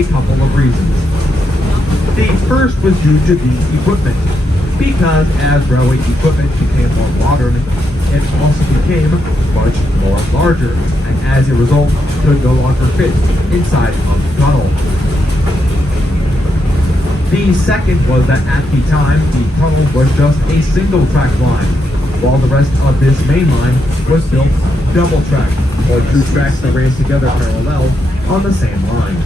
a couple of reasons. The first was due to the equipment, because as railway equipment became more modern, it also became much more larger, and as a result, could no longer fit inside of the tunnel. The second was that at the time, the tunnel was just a single track line, while the rest of this main line was built double track, or two tracks that race together parallel on the same line.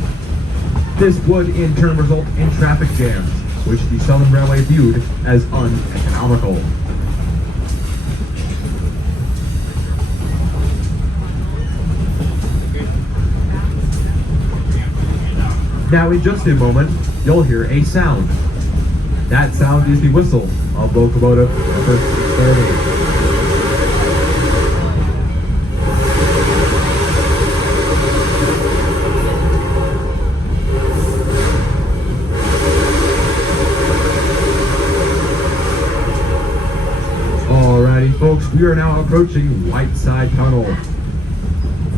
This would in turn result in traffic jams, which the Southern Railway viewed as uneconomical. Now in just a moment, you'll hear a sound. That sound is the whistle of locomotive number 30. Folks, we are now approaching Whiteside Tunnel.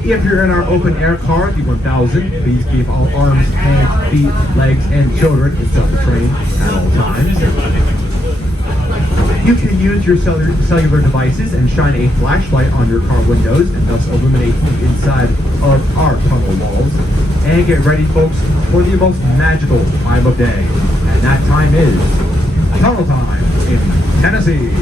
If you're in our open air car, the 1000, please keep all arms, hands, feet, legs, and children inside the train at all times. You can use your cellular devices and shine a flashlight on your car windows and thus illuminate the inside of our tunnel walls. And get ready, folks, for the most magical time of day. And that time is tunnel time in Tennessee.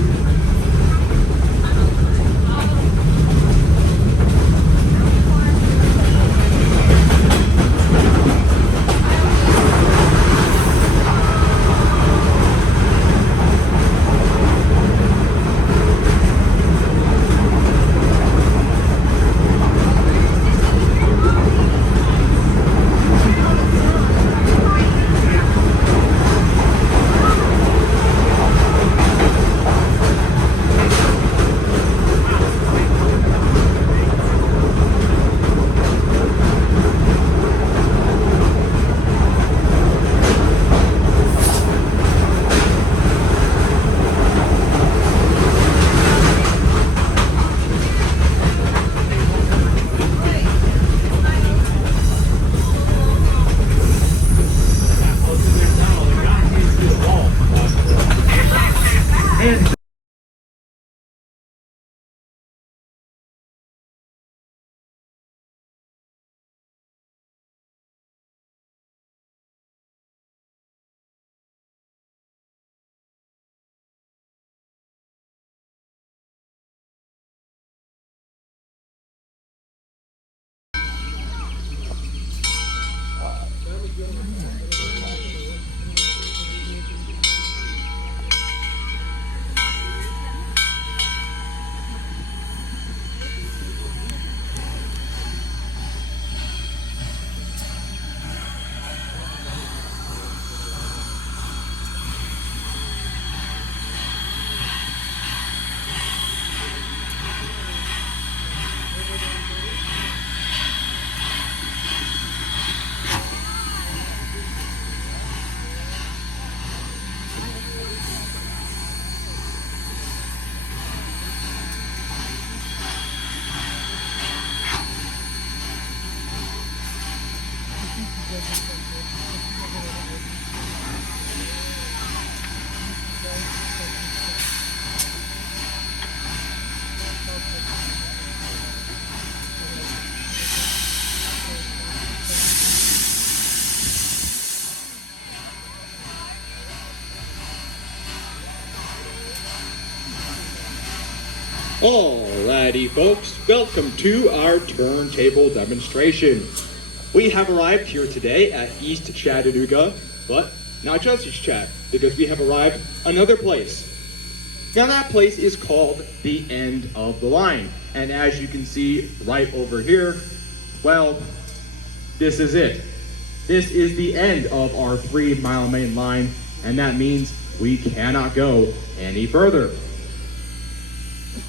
Alrighty folks, welcome to our turntable demonstration. We have arrived here today at East Chattanooga, but not just East Chat, because we have arrived another place. Now that place is called the end of the line, and as you can see right over here, well, this is it. This is the end of our 3-mile main line, and that means we cannot go any further.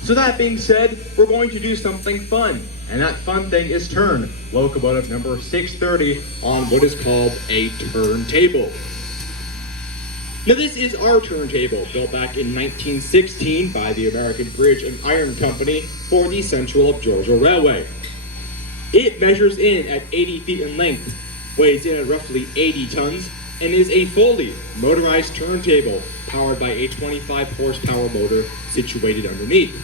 So that being said, we're going to do something fun, and that fun thing is turn locomotive number 630 on what is called a turntable. Now this is our turntable, built back in 1916 by the American Bridge and Iron Company for the Central of Georgia Railway. It measures in at 80 feet in length, weighs in at roughly 80 tons, and is a fully motorized turntable powered by a 25 horsepower motor situated underneath.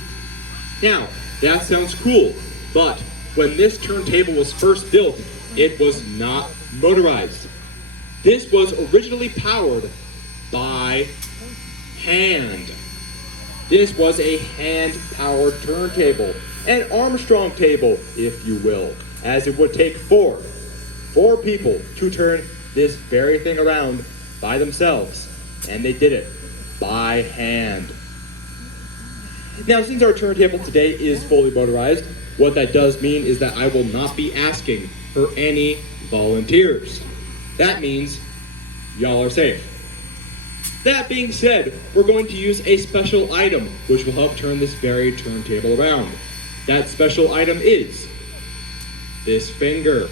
Now, that sounds cool, but when this turntable was first built, it was not motorized. This was originally powered by hand. This was a hand-powered turntable, an Armstrong table, if you will, as it would take four people to turn this very thing around by themselves, and they did it by hand. Now, since our turntable today is fully motorized, what that does mean is that I will not be asking for any volunteers. That means y'all are safe. That being said, we're going to use a special item which will help turn this very turntable around. That special item is this finger.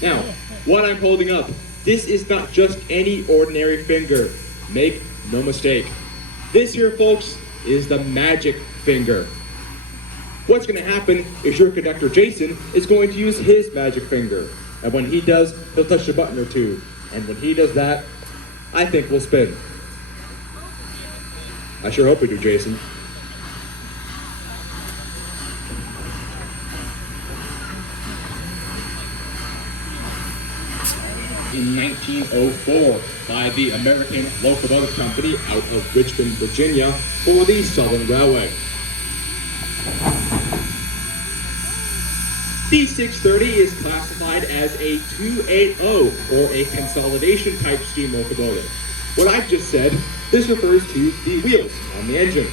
Now, what I'm holding up, this is not just any ordinary finger. Make no mistake. This here, folks, is the magic finger. What's going to happen is your conductor, Jason, is going to use his magic finger. And when he does, he'll touch a button or two. And when he does that, I think we'll spin. I sure hope we do, Jason. In 1904, by the American Locomotive Company out of Richmond, Virginia, for the Southern Railway. The 630 is classified as a 280 or a consolidation type steam locomotive. What I've just said, this refers to the wheels on the engine.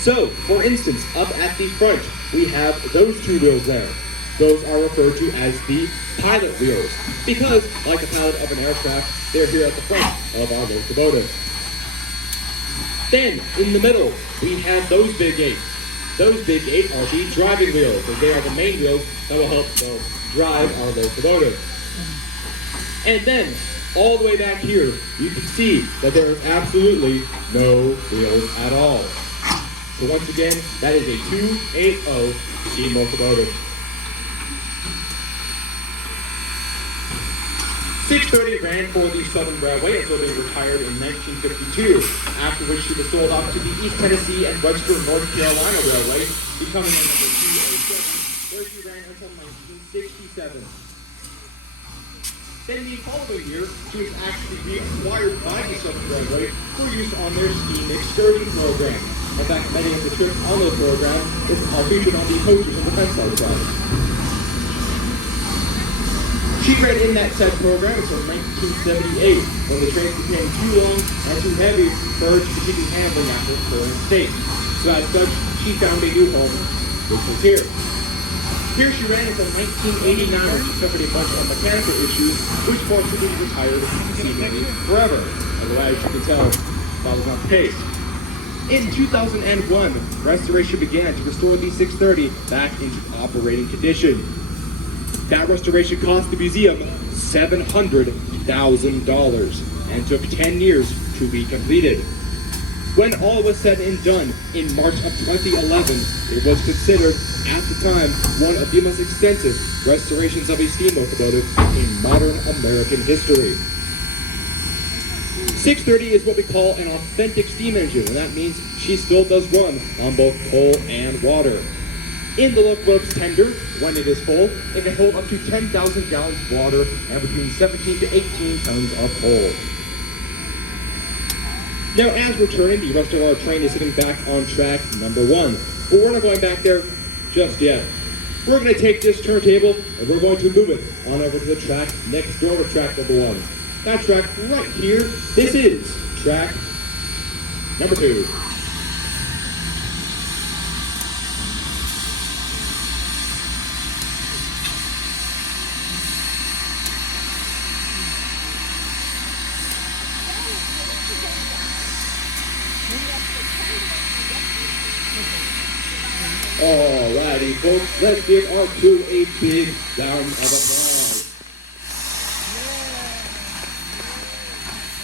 So, for instance, up at the front, we have those two wheels there. Those are referred to as the pilot wheels, because, like a pilot of an aircraft, they're here at the front of our locomotive. Then, in the middle, we have those big eight. Those big eight are the driving wheels, and they are the main wheels that will help drive our locomotive. And then, all the way back here, you can see that there is absolutely no wheels at all. So once again, that is a 280 steam locomotive. 630 ran for the Southern Railway until they retired in 1952, after which she was sold off to the East Tennessee and Western North Carolina Railway, becoming a number 207, where she ran until 1967. Then the following year, she was actually reacquired by the Southern Railway for use on their steam excursion program. In fact, many of the trips on those programs are featured on the coaches of the Fence side. She ran in that said program until 1978, when the trains became too long and too heavy for her to continue handling after foreign state. So as such, she found a new home, which was here. Here she ran until 1989, when she suffered a bunch of mechanical issues, which forced her to be retired seemingly forever. Although, as you can tell, that was not the case. In 2001, restoration began to restore the 630 back into operating condition. That restoration cost the museum $700,000 and took 10 years to be completed. When all was said and done, in March of 2011, it was considered, at the time, one of the most extensive restorations of a steam locomotive in modern American history. 630 is what we call an authentic steam engine, and that means she still does run on both coal and water. In the locomotive's tender, when it is full, it can hold up to 10,000 gallons of water and between 17 to 18 tons of coal. Now, as we're turning, the rest of our train is sitting back on track number 1. But we're not going back there just yet. We're going to take this turntable and we're going to move it on over to the track next door to track number 1. That track right here, this is track number 2. Alrighty, folks, let's give our crew a big round of applause.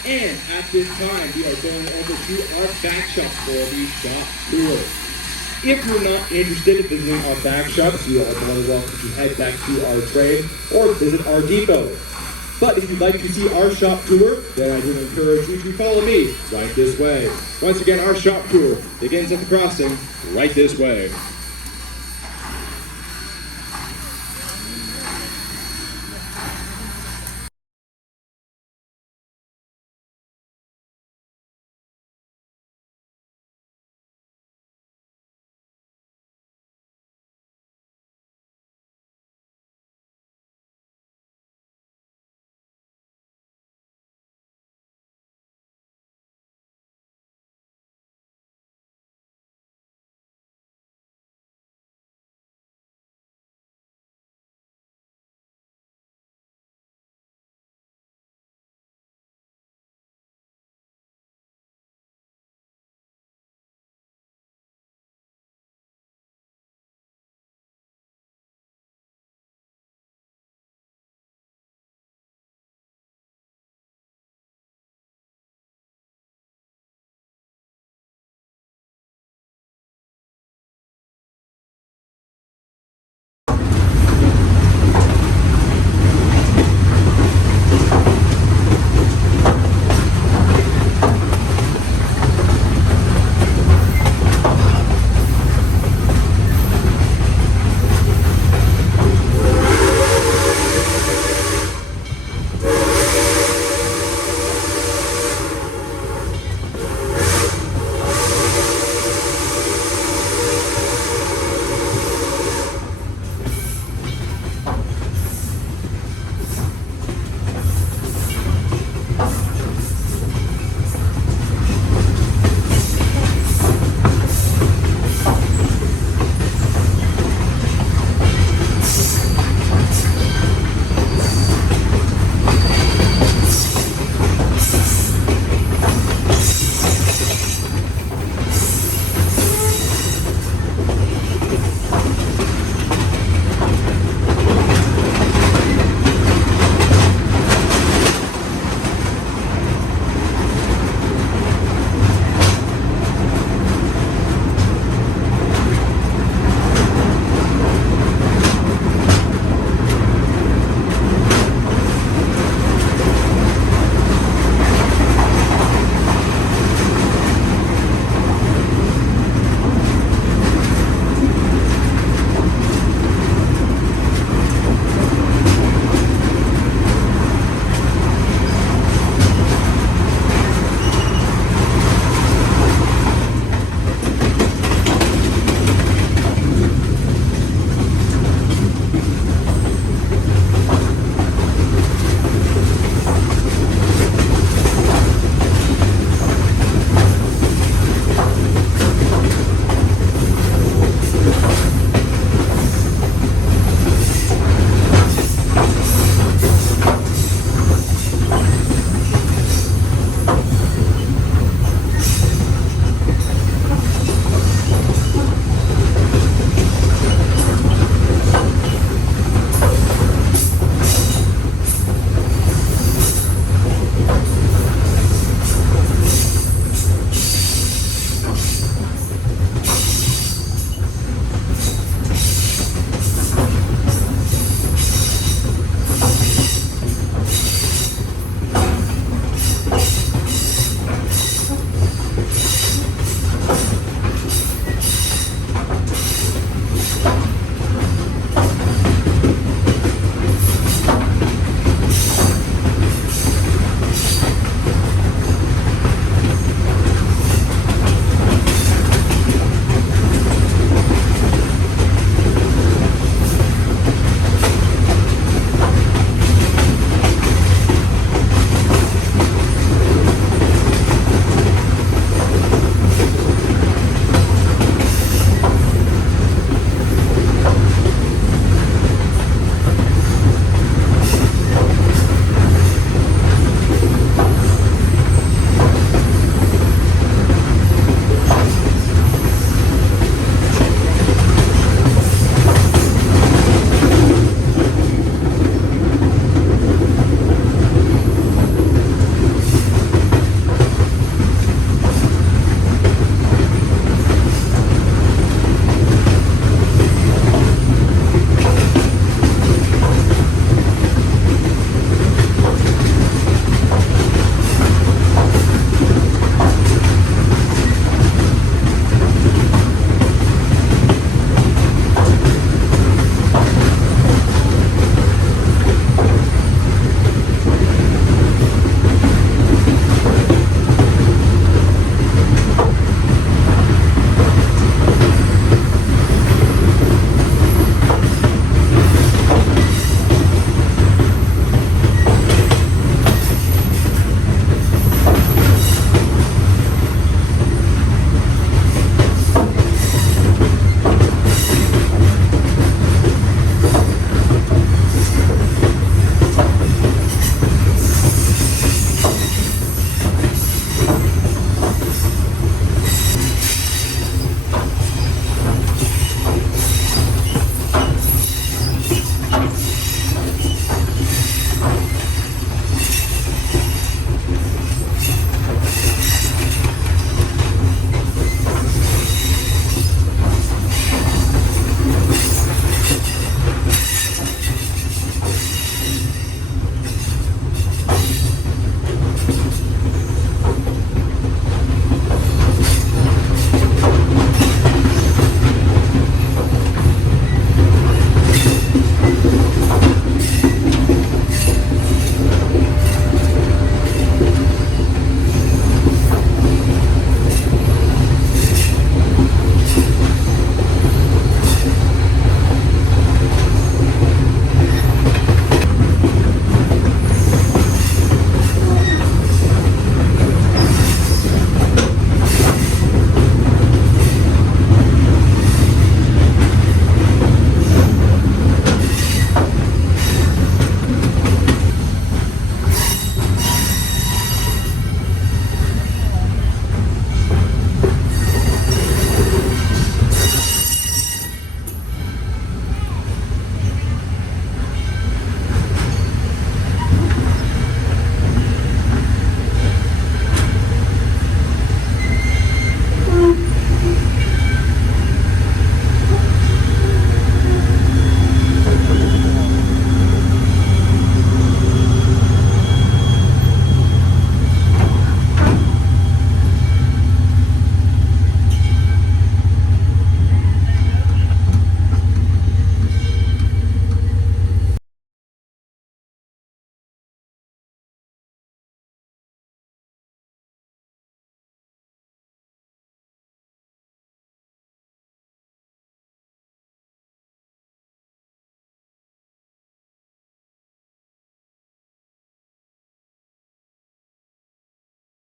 And at this time, we are going over to our back shop for the shop tour. If you're not interested in visiting our back shops, you are more than welcome to head back to our train or visit our depot. But if you'd like to see our shop tour, then I do encourage you to follow me right this way. Once again, our shop tour begins at the crossing right this way.